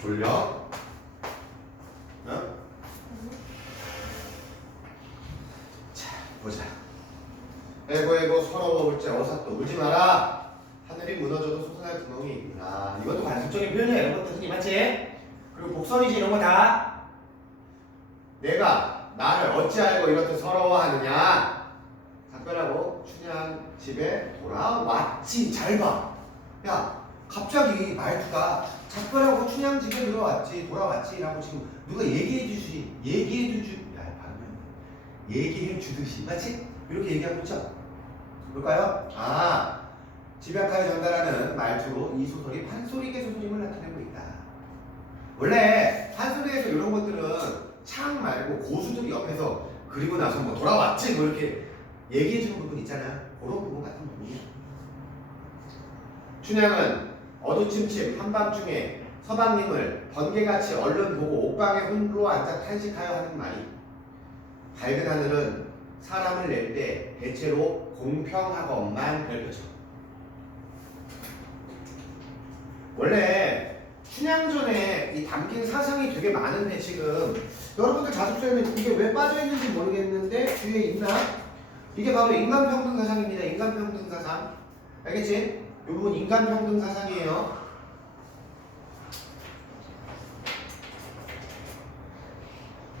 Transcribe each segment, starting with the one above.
졸려? 어? 자, 보자. 에고 에고 서러워 울지 어사또 울지 마라. 하늘이 무너져도 솟아날 구멍이 있구나. 이것도 관습적인 표현이야. 이런 것도 흔히 맞지? 그리고 복선이지 이런 거 다. 내가 나를 어찌 알고 이렇게 서러워하느냐? 작별하고 춘향 집에 돌아왔지. 잘 봐. 야, 갑자기 말투가 작별하고 춘향 집에 들어왔지, 돌아왔지라고 지금 누가 얘기해 주시, 얘기해 주, 야, 발음 얘기해 주듯이, 맞지? 이렇게 얘기하고 있죠? 볼까요? 아, 집약하여 전달하는 말투로 이 소설이 판소리계 소설임을 나타내고 있다. 원래 판소리에서 이런 것들은 창 말고 고수들이 옆에서 그리고 나서 뭐 돌아왔지 뭐 이렇게 얘기해 주는 부분 있잖아. 그런 부분 같은 부분이야. 춘향은 어두침침 한밤중에 서방님을 번개같이 얼른 보고 옥방에 홀로 앉아 탄식하여 하는 말이 밝은 하늘은 사람을 낼 때 대체로 공평하건만 별표죠. 원래 춘향전에 이 담긴 사상이 되게 많은데 지금 여러분들 자습서에는 이게 왜 빠져있는지 모르겠는데 뒤에 있나? 이게 바로 인간평등 사상입니다. 인간평등 사상. 알겠지? 이 부분 인간 평등 사상이에요.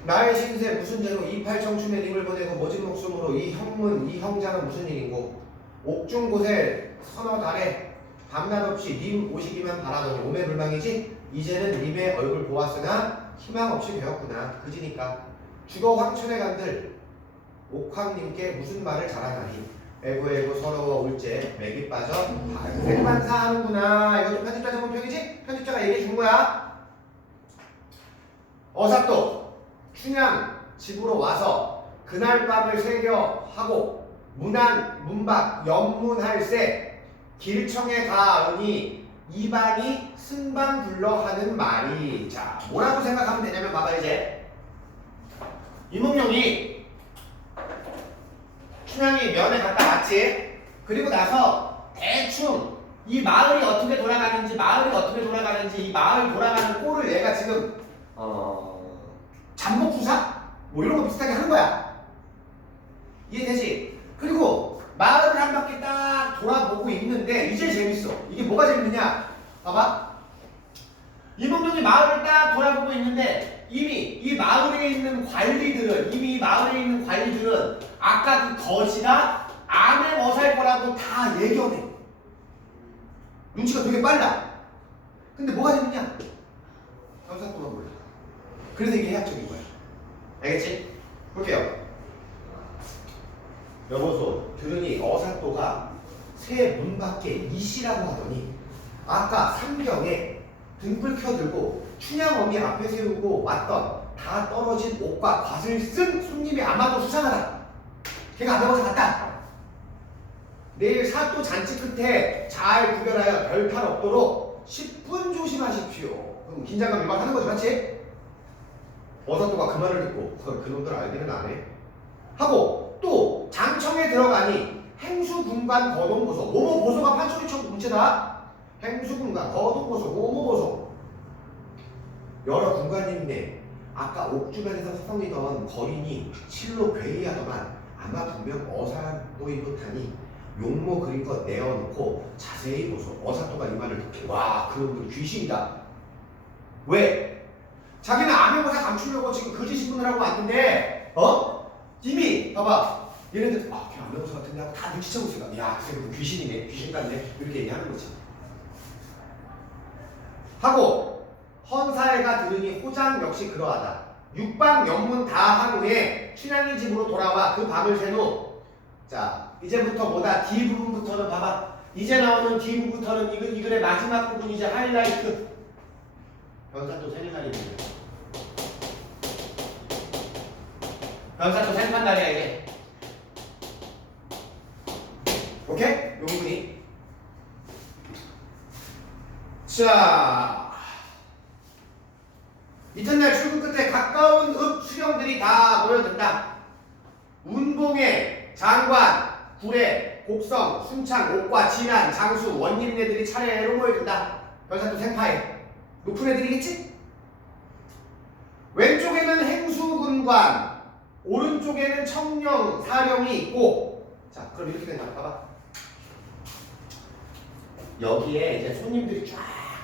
나의 신세 무슨 죄로 이 팔청춘의 님을 보내고 모진 목숨으로 이 형문 이 형장은 무슨 일인고? 옥중 곳에 서너 달에 밤낮 없이 님 오시기만 바라더니 오매 불망이지 이제는 님의 얼굴 보았으나 희망 없이 되었구나. 그지니까 죽어 황천에 간들 옥황님께 무슨 말을 잘하나니 애고애고 서러워 울제 맥이 빠져 백만사 하는구나. 이거 좀 편집자 표기지? 편집자가 얘기해 준 거야. 어사또 춘향 집으로 와서 그날 밤을 새겨 하고 문안 문밖 연문할세 길청에 가으니 이방이 승방 불러 하는 말이. 자 뭐라고 생각하면 되냐면 봐봐 이제. 이몽룡이 춘향이 면에 갔다 왔지 그리고 나서 대충 이 마을이 어떻게 돌아가는지 마을이 어떻게 돌아가는지 이 마을 돌아가는 꼴을 얘가 지금 어 잠복 수사 뭐 이런 거 비슷하게 하는 거야 이해되지? 그리고 마을을 한 바퀴 딱 돌아보고 있는데 이제 재밌어. 이게 뭐가 재밌느냐? 봐봐. 이몽룡이 마을을 딱 돌아보고 있는데 이미 이 마을에 있는 관리들은 이미 이 마을에 있는 관리들은 아까 그 거지가 암에 머살 거라고 다 예견해. 눈치가 되게 빨라. 근데 뭐가 재밌냐? 경상도만 몰라. 그래서 이게 해학적인 거야. 알겠지? 볼게요. 여보소 들으니 어사또가 새 문 밖에 이시라고 하더니 아까 삼경에 등불 켜들고 춘향어미 앞에 세우고 왔던 다 떨어진 옷과 밭을 쓴 손님이 아마도 수상하다. 걔가 안 먹어서 갔다. 내일 사또 잔치 끝에 잘 구별하여 별탈 없도록 10분 조심하십시오. 그럼 긴장감 유발하는 거지, 맞지? 어사또가 그 말을 듣고 그, 그놈들 알기는 안 해. 하고 또 장청에 들어가니 행수군관 거동보소 모모 보소가 판소리청 문체다 행수군관 거동보소 모모 보소 여러 군관인데 아까 옥주변에서 서성이던 거린이 실로 괴이하더만 아마 분명 어사또이로 타니 용모 그림껏 내어놓고 자세히 보소 어사또가 이 말을 듣기 와 그놈들 귀신이다 왜? 자기는 암행어사 감추려고 지금 거짓 신문을 하고 왔는데 어? 이미 봐봐 얘네들 아, 걔 아나운서 같은데 하고 다 눈치채고 있으니까 야, 그 귀신이네, 귀신 같네 이렇게 얘기하는 거지. 하고 헌사회가 들으니 호장 역시 그러하다. 육방 영문 다 한 후에 춘향이 집으로 돌아와 그 밤을 새노. 자, 이제부터 뭐다 D 부분부터는 봐봐. 이제 나오는 D 부분부터는 이, 글- 이 글의 마지막 부분 이제 하이라이트. 변사 또 생일날입니다. 변사 또 생판 날이야 이게. 오케이? 요 부분이. 자. 이튿날 출근 끝에 가까운 읍 수령들이 다 모여든다. 운봉에 장관, 구례, 곡성, 순창, 옥과 진안, 장수, 원님네들이 차례로 모여든다. 변사도 생파해. 높은 애들이겠지? 왼쪽에는 행수군관, 오른쪽에는 청령, 사령이 있고 자 그럼 이렇게 된다 봐봐 여기에 이제 손님들이 쫙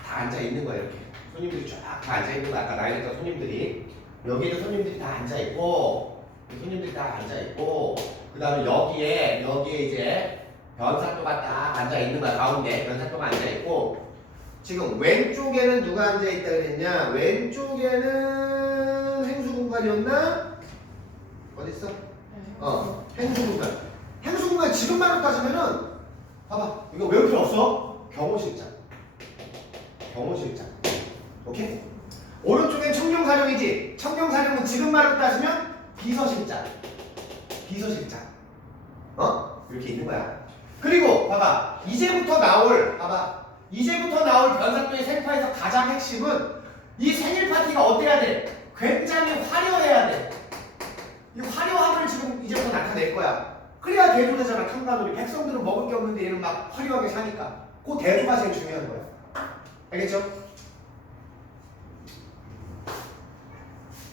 다 앉아 있는 거야 이렇게 손님들이 쫙 다 앉아 있는 거 아까 나이랬던 손님들이. 여기에도 손님들이 다 앉아 있고 손님들이 다 앉아 있고 그 다음에 여기에 여기에 이제 변사또가 딱 앉아 있는 거야 가운데. 변사또가 앉아 있고. 지금 왼쪽에는 누가 앉아 있다 그랬냐? 왼쪽에는 행수 공간이었나? 어디 있어 어 행수 공간. 행수 공간 지금 말로 따지면은 봐봐. 이거 외울 필요 없어? 경호실장. 경호실장 오케이 오른쪽엔 청룡사령이지 청룡사령은 지금 말로 따지면 비서실장 비서실장 어 이렇게 있는 거야 그리고 봐봐 이제부터 나올 봐봐 이제부터 나올 변사또의 생파에서 가장 핵심은 이 생일 파티가 어때야 돼 굉장히 화려해야 돼 이 화려함을 지금 이제부터 나타낼 거야. 그래야 대조되잖아. 탕가놀이 백성들은 먹을 게 없는데 얘는 막 화려하게 사니까. 그 대조가 제일 중요한 거야. 알겠죠?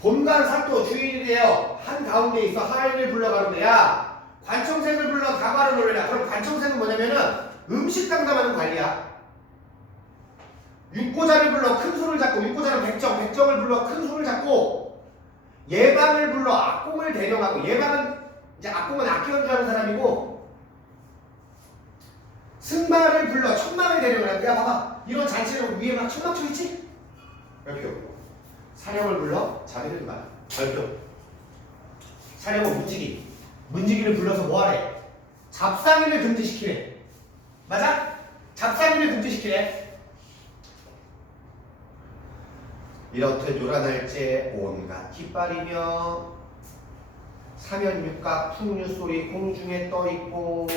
본관 사또 주인이래요. 한 가운데 있어 하인을 불러가는데 야 관청생을 불러 가마를 노래라. 그럼 관청생은 뭐냐면은 음식 담당하는 관리야. 육고자를 불러 큰 손을 잡고 육고자는 백정, 백정을 불러 큰 손을 잡고 예방을 불러 악공을 대령하고 예방은 이제 악공은 악기 연주하는 사람이고 승마를 불러 천막을 대령을 하는데 야 봐봐 이런 잔치는 위에 막 천막 쳐 있지? 별표 사령을 불러 자리를 말 별표 사령은 문지기 문지기를 불러서 뭐하래? 잡상인을 금지시키래 맞아? 잡상인을 금지시키래 이렇듯 요란할제 온갖 깃발이며 사면육각 풍류소리 공중에 떠있고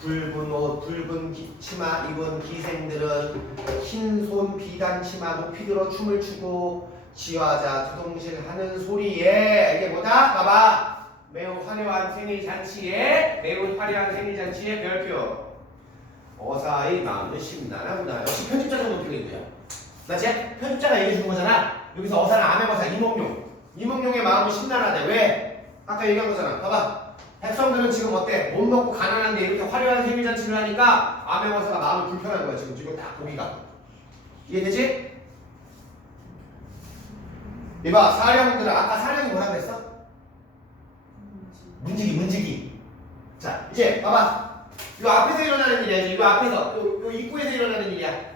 붉은 옷 붉은 기- 치마 입은 기생들은 흰손 비단 치마 높이 들어 춤을 추고 지화자 두동실 하는 소리에 이게 뭐다? 봐봐 매우 화려한 생일 잔치에 매우 화려한 생일 잔치에 별표 어사의 마음은 심란하구나 역시 편집자 정도 필요했네요 나 지금 편집자가 얘기해 준 거잖아. 여기서 어사는 암행어사 이몽룡. 이몽룡의 마음은 심란하대. 왜? 아까 얘기한 거잖아. 봐봐. 백성들은 지금 어때? 못 먹고 가난한데 이렇게 화려한 생일잔치를 하니까 암행어사가 마음이 불편한 거야. 지금 지금 딱 보기가. 이해되지? 이봐 사령들 아까 사령이 뭐라 그랬어? 문지기 문지기. 자 이제 봐봐. 이 앞에서 일어나는 일이야. 이 앞에서 요, 요 입구에서 일어나는 일이야.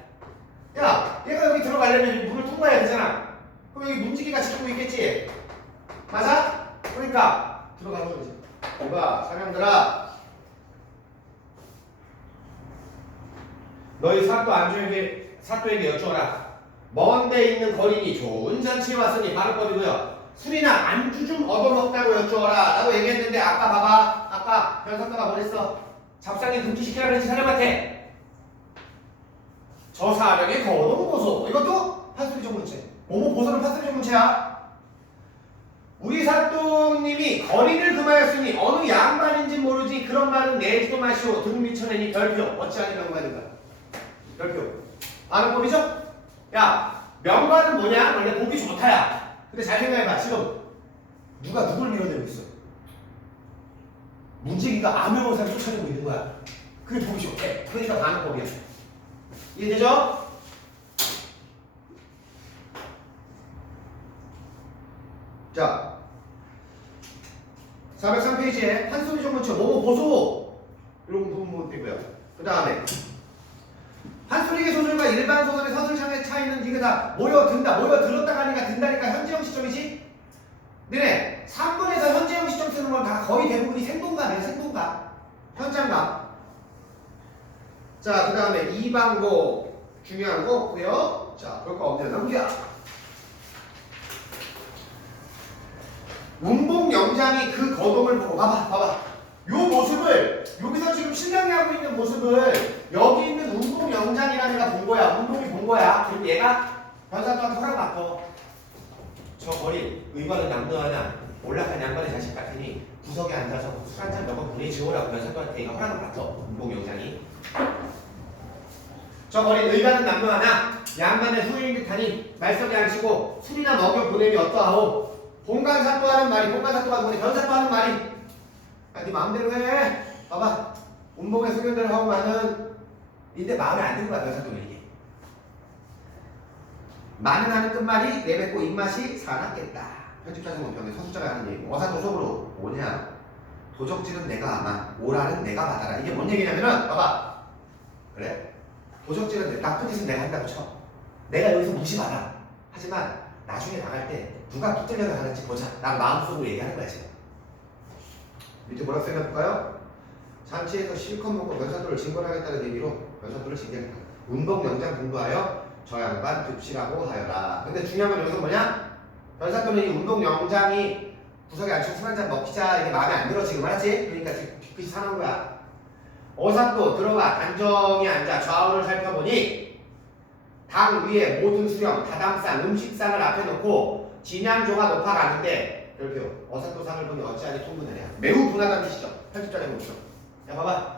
야, 얘가 여기 들어가려면 문을 통과해야 되잖아. 그럼 여기 문지기가 지키고 있겠지? 맞아? 그러니까 들어가는 거지. 이봐, 사람들아. 너희 사또 안주에게 사또에게 여쭈어라. 먼데 있는 거린이 좋은 잔치에 왔으니 바로법이고요. 술이나 안주 좀 얻어먹다고 여쭈어라. 라고 얘기했는데 아까 봐봐. 아까 변사또가 뭐랬어? 잡상이 금지시키라 그랬지 사람한테. 저 사령의 거동 보소 이것도 판소리 전문체 모모 보소는 판소리 전문체야 우리 사또님이 거리를 금하였으니 어느 양반인지 모르지 그런 말은 내지도 마시오 등 미쳐내니 별표 어찌하니 명관인가 별표 아는 법이죠? 야 명관은 뭐냐? 원래 보기 좋다야. 근데 잘 생각해봐. 지금 누가 누굴 밀어내고 있어? 문재기가 암명어사를 쫓아내고 있는 거야. 그게 보기 좋대. 그러니까 반응법이야. 이해되죠? 자, 403페이지에 한소리 전문처 뭐뭐 보소! 이런 부분 되고요. 그 다음에 한소리의 소설과 일반 소설의 서술상의 차이는 이게 다 모여든다, 모여들었다가 하니까 든다니까 현재형 시점이지? 네네, 3분에서 현재형 시점 쓰는 건 다 거의 대부분이 생동감이에요, 생동감. 현장감. 자, 그 다음에 이방고 중요한 거 없고요. 자, 볼 거 없네요. 넘겨. 운봉 영장이 그 거동을 보고 봐봐, 봐봐. 요 모습을 여기서 지금 신랑이 하고 있는 모습을 여기 있는 운봉 영장이라는 애가 본 거야. 운봉이 본 거야. 그럼 얘가 변사 또한테 허락 받고 저 머리 의관은 남도 하나 올라간 양반의 자식 같으니 구석에 앉아서 술 한잔 먹어 보내지오라고 변사 또한테 얘가 허락을 받죠. 운봉 영장이. 저 거리 의가는 남루하나 양반의 후인 듯하니 안 치고 술이나 먹여 보내기 어떠하오 공간사또 하는 말이 공간사또가 뭐니 변사또 하는 말이 아, 네 마음대로 해 봐봐. 운봉의 소견대로 하고 많은 이때 마음에 안 드는 거야 변사또는 이게 많은 하는 끝말이 내뱉고 입맛이 사납겠다. 편집자는 원평에 서술자가 하는 얘기 어사도 속으로 뭐냐. 도적질은 내가 아마 오라는 내가 받아라. 이게 뭔 얘기냐면은 봐봐. 그래? 도적질은 내- 나쁜 짓은 내가 한다고 쳐. 내가 여기서 무시받아. 하지만 나중에 나갈 때 누가 붙들려서 하는지 보자. 난 마음속으로 얘기하는 거야 지금. 밑에 뭐라고 생각해볼까요? 잔치에서 실컷 먹고 면사도를 징벌하겠다는 얘기로 면사도를 징계했다. 운동 영장 공부하여 저 양반 듭시라고 하여라. 근데 중요한 건 여기서 뭐냐? 면사도는 이 운동 영장이 구석에 앉히고 술 한잔 먹자 이게 마음에 안 들어 지금 알았지? 그러니까 지금 뒤끝이 사는 거야. 어사또 들어가 단정히 앉아 좌우를 살펴보니 당 위에 모든 수령, 다담상, 음식상을 앞에 놓고 진양조가 높아가는데 별표 어사또상을 보니 어찌하니 통분하냐 매우 분하다는 뜻이죠. 편집자의 목표 야 봐봐.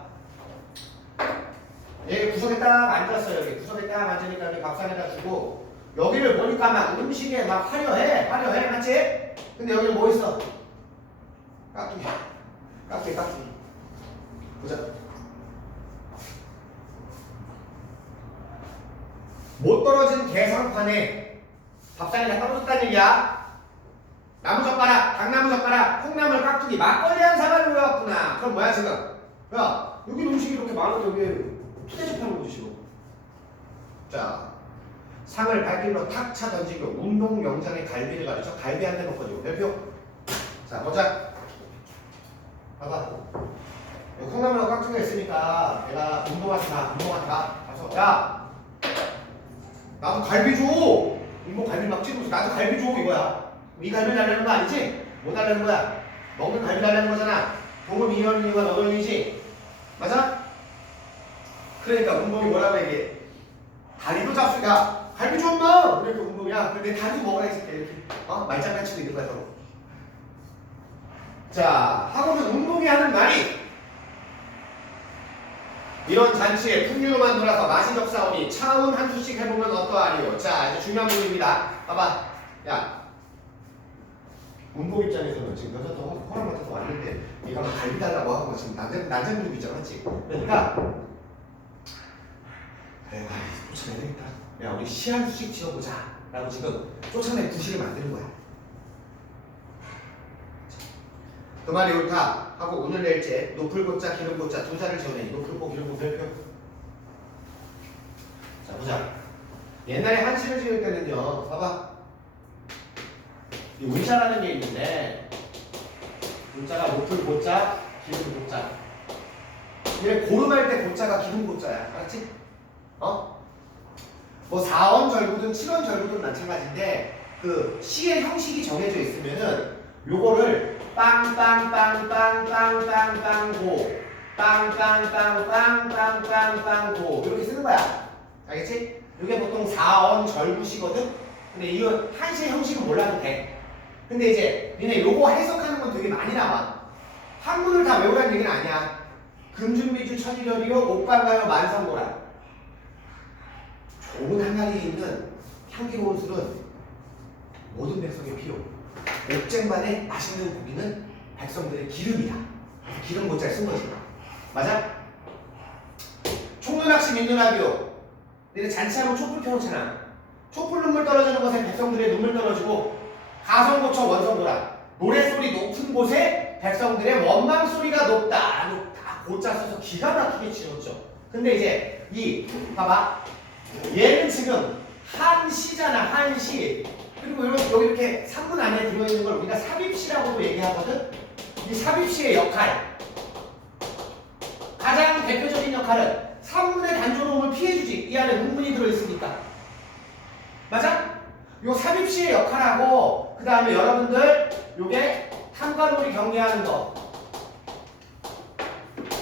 얘 구석에 딱 앉았어요 여기. 구석에 딱 앉으니까 여기 밥상에다 주고 여기를 보니까 막 음식에 막 화려해 화려해 맞지? 근데 여기 뭐 있어? 깍두기. 깍두기 깍두기. 보자. 못 떨어진 개성판에 밥상에다 떨어졌다는 얘기야. 나무 젓가락, 당나무 젓가락, 콩나물 깍두기, 막걸리 한 사발 모였구나. 그럼 뭐야 지금? 야 여기 음식이 이렇게 많은데 여기 투대접 하는 거지 지금. 자 상을 발길로 탁 차 던지고 운동 영상의 갈비를 가르쳐 갈비 한 대 먹어주고 별표. 자 보자. 봐봐. 콩나물하고 깍두기가 있으니까 내가 운동하지 마 운동하지 마. 가서 야 나도 갈비 줘. 운동 갈비 막 찍으면서 나도 갈비 줘 이거야. 이 갈비 달라는 거 아니지? 뭐 달라는 거야? 먹는 갈비 달라는 거잖아. 동물 이현이가 너덜이지 맞아? 그러니까 운동이 뭐라고 얘기해? 다리도 잡수가 갈비 좀 마! 그러니까 운동이야 근데 다리도 먹어야 이 새끼 이렇게. 어? 말장난치고 있는 거야 서로? 자 하고는 운동이 하는 말이 이런 잔치에 풍류로만 돌아서 맛이 적사오니 차운 한 수씩 해보면 어떠하리요? 자 이제 중요한 부분입니다. 봐봐. 야. 운동 입장에서는 지금 여자도 허락 맡아서 왔는데 갈비 달라고 하고 지금 난장 난장도 있잖아 맞지? 그러니까 그래 아 쫓아내야 되겠다. 야 우리 시한 수씩 지어보자. 라고 지금 쫓아내 구실을 만드는 거야. 그 말이 옳다 하고 오늘 낼제 높을 고자 기름 고자 두 자를 지어내니 높을 고 기름 고 별표 자 보자. 옛날에 한시를 지을 때는요 봐봐. 이 운자라는 게 있는데 운자가 높을 고자 기름 고자 이게 고름할 때 고자가 기름 고자야 알았지? 어? 뭐 4원 절구든 7원 절구든 마찬가지인데 그 시의 형식이 정해져 있으면은 요거를 빵빵빵빵빵빵빵고 빵빵빵빵빵빵빵고 이렇게 쓰는 거야 알겠지? 이게 보통 4원 절구시거든 근데 이거 한시의 형식은 몰라도 돼 근데 이제 니네 요거 해석하는 건 되게 많이 나와 한문을 다 외우라는 얘기는 아니야. 금준미주 천일열이요 옥방가요 만성고라. 좋은 항아리에 있는 향기로운 술은 모든 백성의 피로 옥쟁반에 맛있는 고기는 백성들의 그래서 기름 모자를 쓴 거지. 맞아? 총누락시 민누락이요 너네 잔치하면 촛불 켜놓잖아. 촛불 눈물 떨어지는 곳에 백성들의 눈물 떨어지고 가성고쳐 원성고라. 노래소리 높은 곳에 백성들의 원망소리가 높다. 높다 고자 써서 기가 막히게 지었죠. 근데 이제 이 봐봐. 얘는 지금 한시잖아 한시. 그리고 여기, 이렇게 산문 안에 들어있는 걸 우리가 삽입시라고도 얘기하거든. 이 삽입시의 역할. 가장 대표적인 역할은 산문의 단조로움을 피해주지. 이 안에 문문이 들어있으니까. 맞아? 요 삽입시의 역할하고 그 다음에 여러분들 요게 탐관놀이 경계하는 거.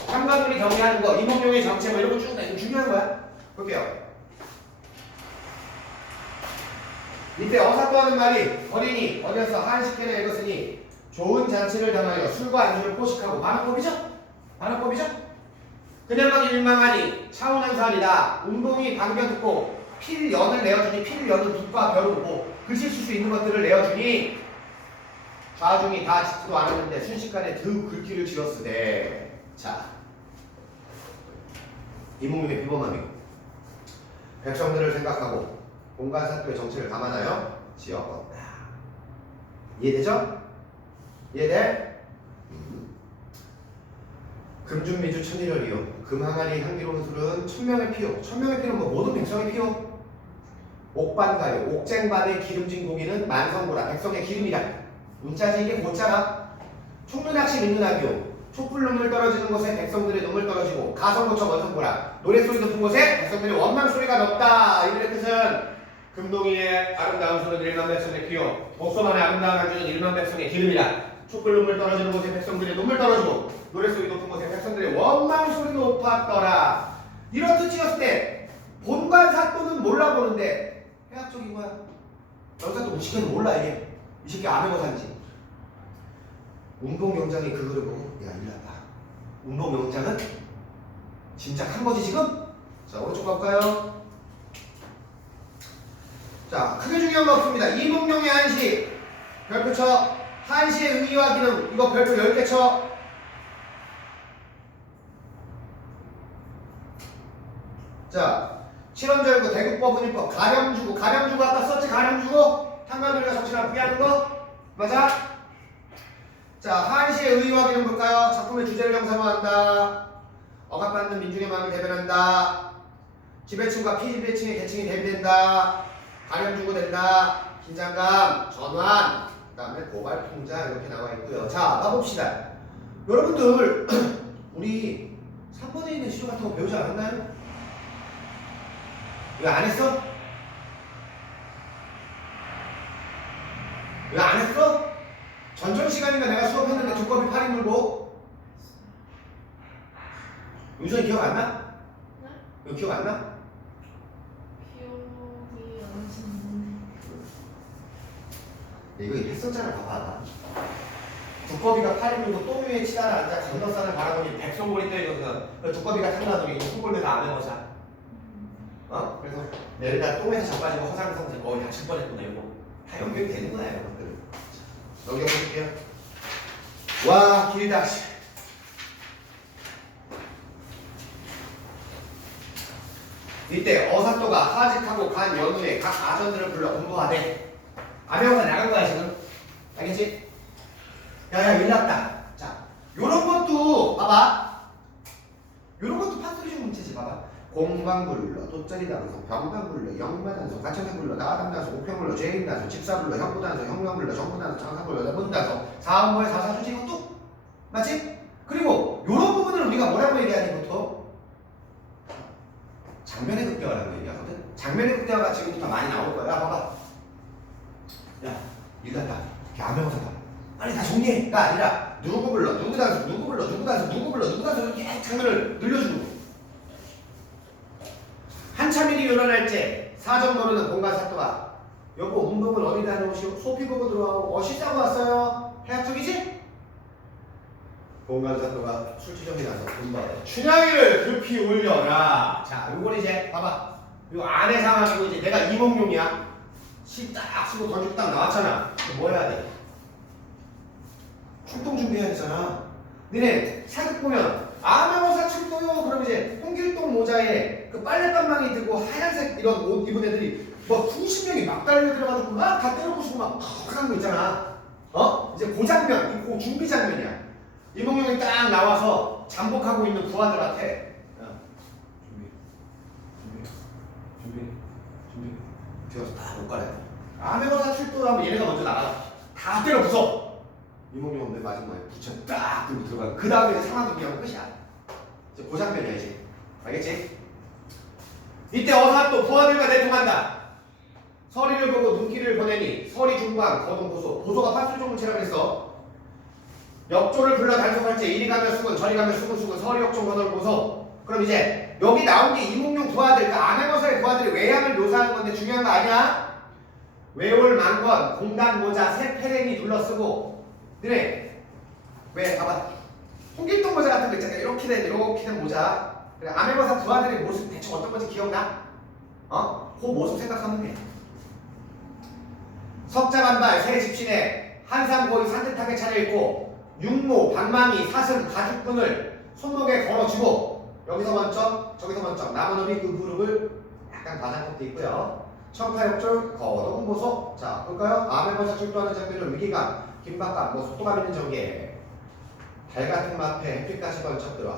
탐관놀이 경계하는 거. 이몽룡의 정체 뭐 이런 거쭉 이거 중요한 거야. 볼게요. 이때 어사또 하는 말이 어린이 어려서 한식회를 읽었으니 좋은 잔치를 당하여 술과 안주를 포식하고 반어법이죠? 반어법이죠? 그냥 가기 일망하니 차운한살이다. 운동이 반겨 듣고 필연을 내어주니 필연은 빛과 벼르고 글씨 쓸 수 있는 것들을 내어주니 좌중이 다 짓지도 않았는데 순식간에 드 글귀를 지었으되 자. 이몽룡의 비범함이고 백성들을 생각하고 공간 사토의 정체를 감안하여 지었다 이해되죠? 이해돼? 음. 금중미주 천일월이요. 금항아리 향기로운 술은 천명의 피요. 천명의 피는 뭐 모든 백성의 피요 옥반가요. 옥쟁반의 기름진 고기는 만성고라 백성의 기름이다. 문자지 이게 고자라 총루낚시 민누나기요 촛불 눈물 떨어지는 곳에 백성들의 눈물 떨어지고 가성고쳐 원성고라. 노래소리 높은 곳에 백성들의 원망 소리가 높다. 이 말의 뜻은 금동이의 아름다운 소리는 일만 백성의 피요 목소만의 아름다운 안주는 일만 백성의 기름이라 촛불 눈물 떨어지는 곳에 백성들의 눈물 떨어지고 노래소리 높은 곳에 백성들의 원망 소리 높았더라. 이런 뜻이었을 때 본관 사또는 몰라보는데 영사또 무식해도 몰라 이게. 이 새끼 암행어사인지. 운동 영장이 그거를 보고 야 일났다 운동 영장은 진짜 한 거지 지금? 자 오른쪽 가볼까요? 자 크게 중요한 거 없습니다. 이몽룡의 한시. 별표 쳐. 한시의 의의와 기능. 이거 별표 10개 쳐. 자, 실험절구 대국법 운일법 가령주고 가령주고 아까 썼지 가령주고? 한가들과 정치랑 피하는 거? 맞아? 자 한시의 의의와 기능 볼까요? 작품의 주제를 정사모한다. 억압받는 민중의 마음을 대변한다. 지배층과 피지배층의 계층이 대비된다. 가령주고 된다. 긴장감 전환. 그 다음에 고발 풍자 이렇게 나와 있고요. 자 가봅시다. 여러분들 우리 3번에 있는 시조 같은 거 배우지 않았나요? 이거 안 했어? 이거 안 했어? 전전 시간인가 내가 수업했는데 두꺼비 팔이 물고 윤선이 기억 안 나? 네? 이거 기억 안 나? 기억이 안 나시는데 이거 했었잖아 봐봐 두꺼비가 팔이 물고 똥 위에 치다를 앉아 건너산을 바라보니 백성골이 떠있거든 그 두꺼비가 탕나더니 이거 손골면서 안 해보자 어? 그래서 내려다 똥에서 자빠지고 거의 다칠 뻔했구나 이거 다 연결이 되는구나 여러분들 넘겨볼게요. 와 길다 씨. 이때 어사또가 하직하고 간 연후에 각 아전들을 불러 공부하되 아명사 나간 거야 지금? 알겠지? 야야 일났다. 자 요런 것도 봐봐. 요런 것도 파트리즘 문제지 봐봐 공방 불러, 돗자리단서, 병방 불러, 영마단서, 가천상불러, 나가담단서, 옥평불러, 죄인단서, 집사 불러, 형부단서, 형광 불러, 정부단서, 장사 불러, 내문단서, 사업모의 사사수지 이것도 맞지? 그리고 요런 부분을 우리가 뭐라고 얘기하니 보통? 장면의 극대화라고 얘기하거든? 장면의 극대화가 지금부터 많이 나올 거야. 야, 봐봐. 야 일났다 야명사 다. 빨리 다 정리해가 아니라 누구 불러 누구 단서 누구 불러 누구 단서 누구 불러 누구 단서 이렇게 장면을 늘려주는 거 한참 일이 일어날지 사정 모르는 공간 사또가 여보 운동을 어디 다녀오시오? 소피 보고 들어와오 어 쉬자고 왔어요 해학적이지? 공간 사또가 술주정이 나서 군바에 춘향이를 급히 올려라 자 요건 이제 봐봐 요 안의 상황이고 이제 내가 이몽룡이야 시딱 쓰고 던지고 딱 나왔잖아 뭐 해야 돼? 출동 준비해야 되잖아 니네 사극 보면 아나운서 출동요. 그럼 이제 홍길동 모자에 그 빨래감망이 들고 하얀색 이런 옷 입은 애들이 뭐 90명이 막 달려 들어가지고 막다 때려부수고 막 퍽하는 거 있잖아. 어? 이제 그 장면, 그 준비 장면이야. 이몽룡이 딱 나와서 잠복하고 있는 부하들한테. 야, 준비. 준비. 준비. 준비. 들어서 다못 가래 아메거사 출동하면 얘네가 먼저 나가 다 때려 부숴. 이몽룡 맨 마지막에 부처 딱 들고 들어가고 그 다음에 상황 준비하면 끝이야 이제 그 이제. 알겠지? 이때 어사 또 부하들과 내통한다. 서리를 보고 눈길을 보내니 서리 중방 거동 보소 보소가 파출종문체라 그랬어. 역조를 불러 단속할지 이리 가면 수군 저리 가면 수군 수군 서리 역종 거동을 보소. 그럼 이제 여기 나온 게 이몽룡 부하들 그러니까 안해거사의 부하들이 외양을 묘사하는 건데 중요한 거 아니야? 외올 만건 공단 모자 새 페랭이 둘러쓰고. 그래. 왜? 봐봐 홍길동 모자 같은 거 있잖아 이렇게 된 이렇게 된 모자 그래 아메바사 두 아들의 모습 대충 어떤 건지 기억나? 어? 그 모습 생각하면 돼. 석자간발 새 집신에 한삼고이 산뜻하게 차려입고 육모, 방망이, 사슴, 가죽끈을 손목에 걸어주고 여기서 먼저 저기서 먼저 나무너비 그 그룹을 약간 과장한 것도 있고요. 청파역줄 거동 보소 자 볼까요? 아메바사 출두하는 장면을 위기감, 긴박감, 뭐 속도감 있는 전개 달 같은 마패 햇빛까지 번쩍 들어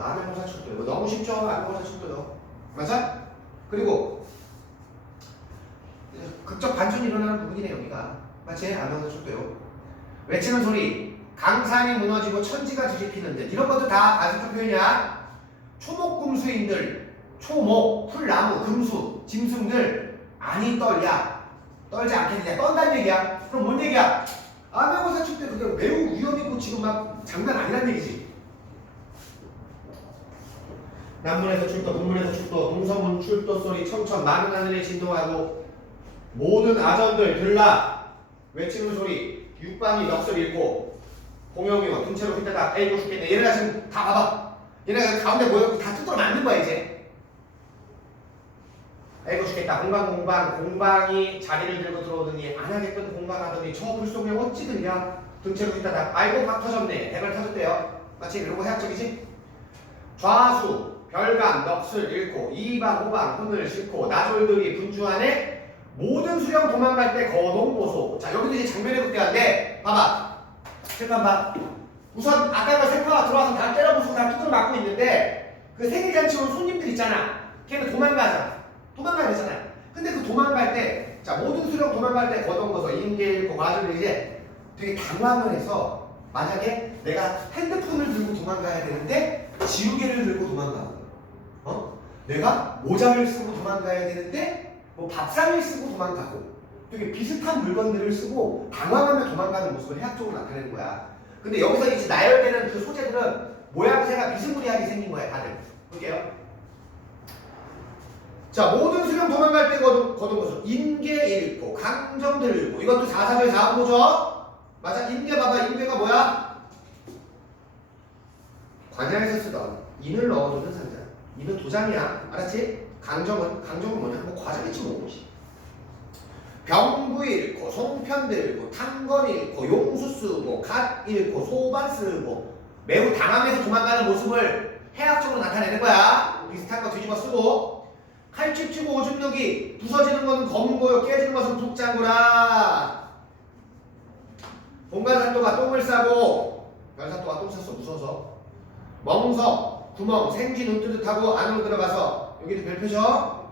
출두 이거 너무 쉽죠? 아메바사 출두도. 맞아? 그리고 극적 반전이 일어나는 부분이네 여기가. 마치 아메바사 출두요. 외치는 소리 강산이 무너지고 천지가 뒤집히는 듯 이런 것도 다 가슴 표현이야. 초목금수인들 초목, 풀나무, 금수, 짐승들 많이 떨야. 떨지 않겠느냐. 떤다는 얘기야? 그럼 뭔 얘기야 아메고사 축제 그게 매우 위험했고 지금 막 장난 아니란 얘기지. 남문에서 출도 북문에서 출도 동서문 출도 소리 청천 많은 하늘에 진동하고 모든 아전들 들라! 외치는 소리 육방이 넋을 잃고 공영이와 등채로 휘다가 에이고 죽겠네. 얘네가 지금 다 봐봐. 얘네가 가운데 모여서 다 뜯어 만든 거야 이제 아이고 죽겠다. 공방 공방. 공방이 자리를 들고 들어오더니 안 하겠던 공방하더니 저 불속에 어찌 들냐 등채로 휘다가 아이고 박 터졌네. 대발 터졌대요. 마치 이러고 해학적이지? 좌수 별감 넋을 잃고 이방 호방 혼을 싣고 나졸들이 분주하네 모든 수령 도망갈 때 거동보소. 자 여기도 이제 장면의 극대한데 봐봐. 잠깐 봐. 우선 아까 그 세파가 들어와서 다 때려부수고 다 두드려 맞고 있는데 그 생일잔치 온 손님들 있잖아. 걔는 도망가잖아 도망가야 되잖아 근데 그 도망갈 때 자 모든 수령 도망갈 때 거동보소 인계 잃고 마술을 이제 되게 당황을 해서 만약에 내가 핸드폰을 들고 도망가야 되는데 지우개를 들고 도망가고 어? 내가 모자를 쓰고 도망가야 되는데 뭐 밥상을 쓰고 도망가고 되게 비슷한 물건들을 쓰고 당황하며 도망가는 모습을 해학적으로 나타내는 거야. 근데 여기서 이제 나열되는 그 소재들은 모양새가 비스무리하게 생긴 거야 다들. 볼게요 자 모든 수령 도망갈 때 거둔, 거둔 것은 인계 읽고 강정 들고. 이것도 4사절 4호죠? 맞아? 인계 봐봐. 인계가 뭐야? 관양에서 쓰던 인을 넣어두는 상자. 인은 도장이야. 알았지? 강정은 강정은 뭐냐? 뭐 과자겠지 뭐. 병부 읽고 송편 들고 탕건 읽고 용수 쓰고 갓 읽고 소반 쓰고 매우 당황해서 도망가는 모습을 해학적으로 나타내는 거야. 비슷한 거 뒤집어 쓰고 칼집 치고 오줌 누기 부서지는 것은 검은 고요. 깨지는 것은 북장구라. 본관사또가 똥을 싸고 별사또가 똥 쌌어. 무서워서. 멍석 구멍 생쥐 눈 뜨듯하고 안으로 들어가서 여기도 별표죠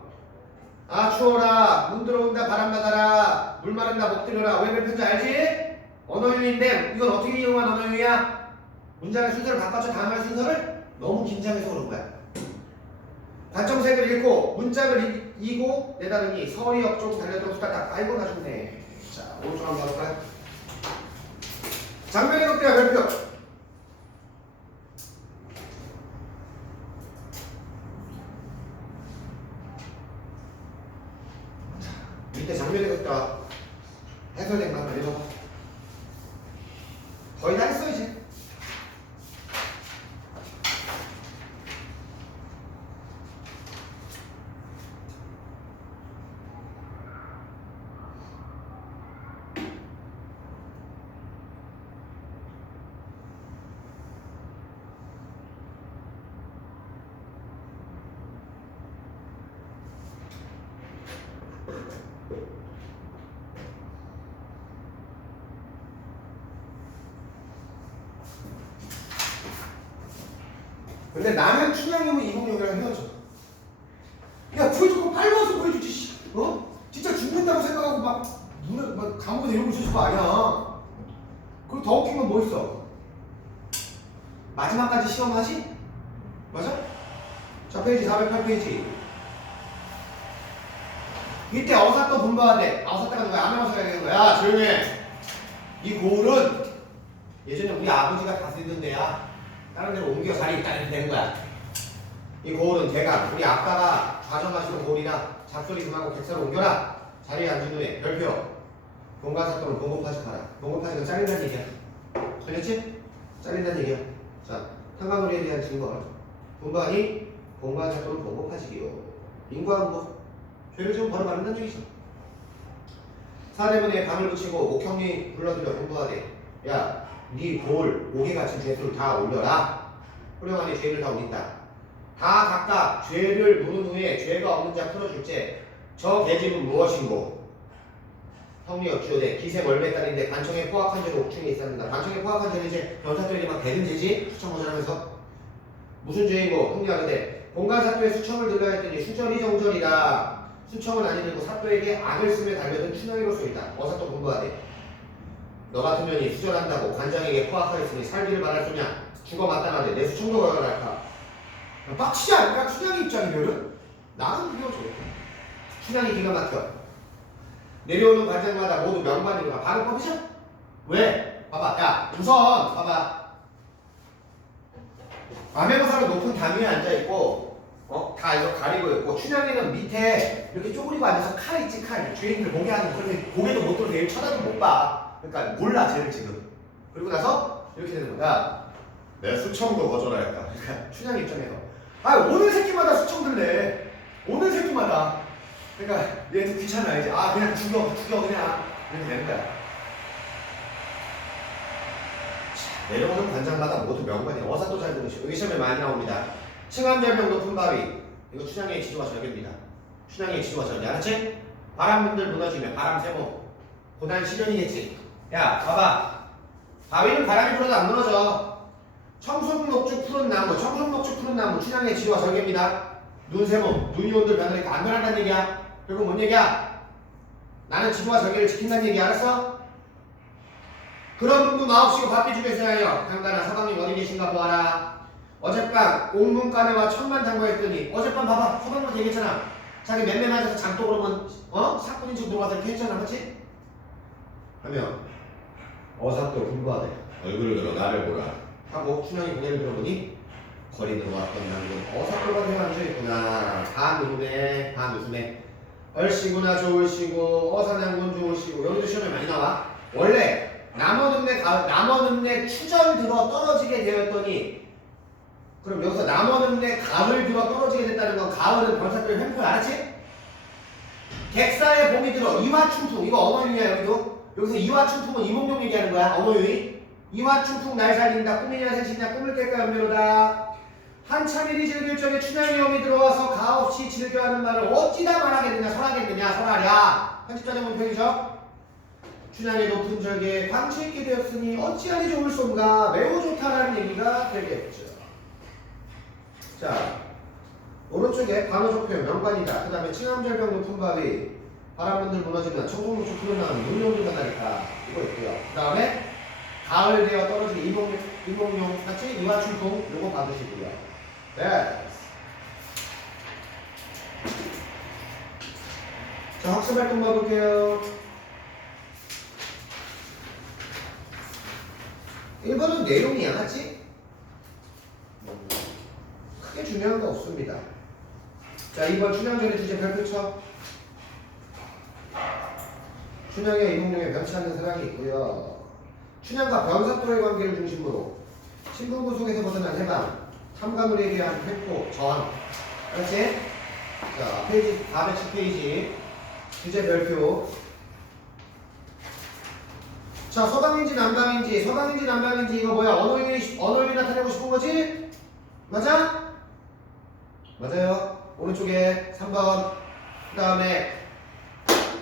아 추워라. 문 들어온다 바람 받아라. 물 마른다 못 들여라. 왜 별표인지 알지? 언어유인데 이건 어떻게 이용한 언어유희야? 문장의 순서를 바꿔서 다음할 순서를 너무 긴장해서 그런 거야 관점색을 읽고 문짝을 이- 이고 내다르니 서리 옆쪽 달려들어 후다닥 아이고 나중네. 자 오른쪽 한번 가볼까요? 장면의 극대와 별표 밑에 장면의 극대와 해설된 거 한번 읽어봐 거의 다 했어 이제 근데 나는 춘향이면 이공룡이랑 헤어져. 야 구해주고 빨리 와서. 씨. 어? 진짜 죽는다고 생각하고 막 눈에 막 감옥에 이러고 있을 거 아니야. 그리고 더 웃긴 건 뭐 있어? 마지막까지 시험하지? 맞아? 자 페이지 408페이지. 이때 어사또 분바한데 어사또가 누가 아메어사가 되는 거야. 조용해. 이 고을은 예전에 우리 아버지가 다스리던 데야. 다른 데로 옮겨 자리 있다 되는 거야. 이 고을은 대강 우리 아빠가 좌정하시는 고을이라 잡소리 그만하고 객사로 옮겨라. 자리에 앉은 후에 별표. 본가사건을 봉급하식하라. 봉급하식은 잘린다는 얘기야. 걸렸지? 잘린다는 얘기야. 자, 한강놀이에 대한 증거. 본관이 공간 작도는 보고파지기요. 인과응보. 죄를 지금 바로 받는다는 얘기죠. 사대문에 방을 붙이고 목형리 불러들여 공부하되 야, 네 볼, 목에 갇힌 죄수를 다 올려라. 훌륭하니 죄를 다 올린다. 다 각각 죄를 물은 후에 죄가 없는 자 풀어줄제. 저 계집은 무엇인고? 형리 어찌오되 기세 멀매 딸인데 관청에 포악한 죄로 옥중에 있었는다. 관청에 포악한 죄는 이제 변사죄리 막 대든 죄지 수청 거절하면서 무슨 죄인고? 형리하는데 공간 사또에 수청을 들라 했더니 수절이 정절이다. 수청은 아니들고 사또에게 악을 쓰며 달려든 추명이로서 있다. 어사또 공부하되 너 같으면 수절한다고 관장에게 포악하였으니 살기를 바랄 소냐? 죽어 마땅하되 내 수청도 거절할까? 빡치지 않을까? 춘향이 입장이면은 나는 좋겠다. 춘향이 기가 막혀. 내려오는 관장마다 모두 명반이구나. 발음법이죠? 왜? 봐봐. 야, 우선 봐봐. 암행어사로 높은 담 위에 앉아있고 어? 다 이거 가리고 있고 춘향이는 밑에 이렇게 쪼그리고 앉아서 칼 있지 칼 주인들 보게 하는 그런데 고개도 못 들어 내일 쳐다도 못 봐 그러니까 몰라 쟤를 지금. 그리고 나서 이렇게 되는 거야. 내 수청도 거절할까 그러니까 춘향 입장에서. 아 오는 새끼마다 수청 들래 오는 새끼마다. 그러니까 얘도 귀찮아 이제. 아 그냥 죽여 죽여 그냥. 이렇게 되는 거야. 자, 내려오는 관장마다 모두 명반이 어사또 잘 들으시고 여기 시험에 많이 나옵니다. 층암절벽 높은 바위. 이거 춘향의 지조와 절개입니다. 춘향의 지조와 절개. 알았지? 바람분들 무너지면 바람 세모 고난 시련이겠지 야 봐봐. 바위는 바람이 불어도 안 무너져. 청송 녹죽 푸른 나무 청송 녹죽 푸른 나무 춘향의 지조와 절개입니다. 눈 세모 눈이 온들 변하니까 안 변한다는 얘기야. 그리고 뭔 얘기야? 나는 지조와 절개를 지킨다는 얘기 알았어? 그런 분도 마옵시고 바삐 주겠어요 강단아 서방님 어디 계신가 보아라. 어젯밤 옥문간에와 천만 당구했더니 어젯밤 봐봐 서방님 얘기했잖아. 자기 맴매 맞아서 그러면 어? 사건인 척 들어가서 이렇게 했잖아 맞지? 하면 어사또 불구하대. 얼굴을 들어 나를 보라. 하고 춘향이 고개를 들어보니 거리는 왔던 남은 어사또가 되어 앉아있구나. 다 누구네 다 누구네. 얼씨구나 좋으시고 어사냥군 좋으시고 여기도 시험에 많이 나와. 원래 남원읍내 가 남원읍내 추절 들어 떨어지게 되었더니 그럼 여기서 남원읍내 가을 들어 떨어지게 됐다는 건 가을은 벌사별 횡포 알았지? 객사의 봄이 들어. 이화충풍 이거 언어유희야 여기도 여기서 이화충풍은 이몽룡 얘기하는 거야. 언어유희 이화충풍 날 살린다. 꿈이냐 생신이냐 꿈을 깰까 연매로다. 한참일이 즐길 적에 춘향이 엄이 들어와서 가없이 즐겨하는 말을 어찌다 말하겠느냐 설하겠느냐 설하랴. 편집자적은 표현이죠? 춘향의 높은 절개에 광채 있게 되었으니 어찌하니 좋을 소인가? 매우 좋다라는 얘기가 되겠죠. 자 오른쪽에 표현 명관이다. 그 다음에 칭암절벽 높은 바위 바람분들 무너지면 청송노초 푸른나무 눈용류가 날까 이거 있고요 그 다음에 가을 되어 떨어지는 이몽룡, 이몽룡 같이 이화충풍 요거 받으시고요 네. 자 학습 활동 봐볼게요 1번은 내용이야 맞지? 크게 중요한 거 없습니다. 자, 2번 춘향전의 주제 별표 쳐. 춘향의 이몽룡의 변치 않는 사랑이 있고요. 춘향과 변사토의 관계를 중심으로 신분구 속에서 벗어난 해방, 탐관우리에 대한 회포, 저항. 알았지? 자, 페이지 410페이지 주제 별표. 자, 서방인지 남방인지, 서방인지 남방인지 이거 뭐야? 언어유희, 언어유희 나타내고 싶은 거지? 맞아? 맞아요. 오른쪽에 3번. 그 다음에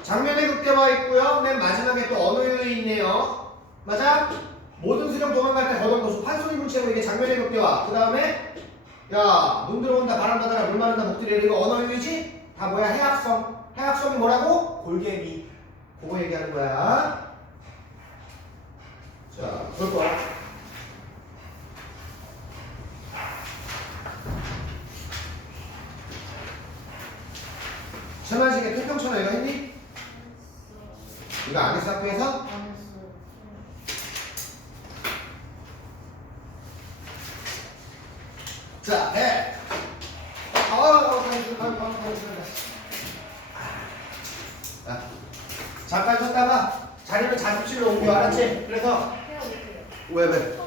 장면의 극대화 있고요. 맨 마지막에 또 언어유희 있네요. 맞아? 모든 수령 도망갈 때 거던 고수 판소리 문체고 이게 장면의 극대화. 그 다음에 야, 눈 들어온다, 바람 받아라, 물 마른다, 목들이 이거 언어유희지? 다 뭐야? 해악성. 해악성이 뭐라고? 골개미. 그거 얘기하는 거야. 자, 볼 거야. 천안식의 태평천하 이거 했니? 이거 안 했어 학교에서? 안 했어요. 자, 해. 아, 아, 잠깐 쉬었다가 자리를 자습실로 옮겨 알았지? 그래서 해야 돼요. 왜 왜?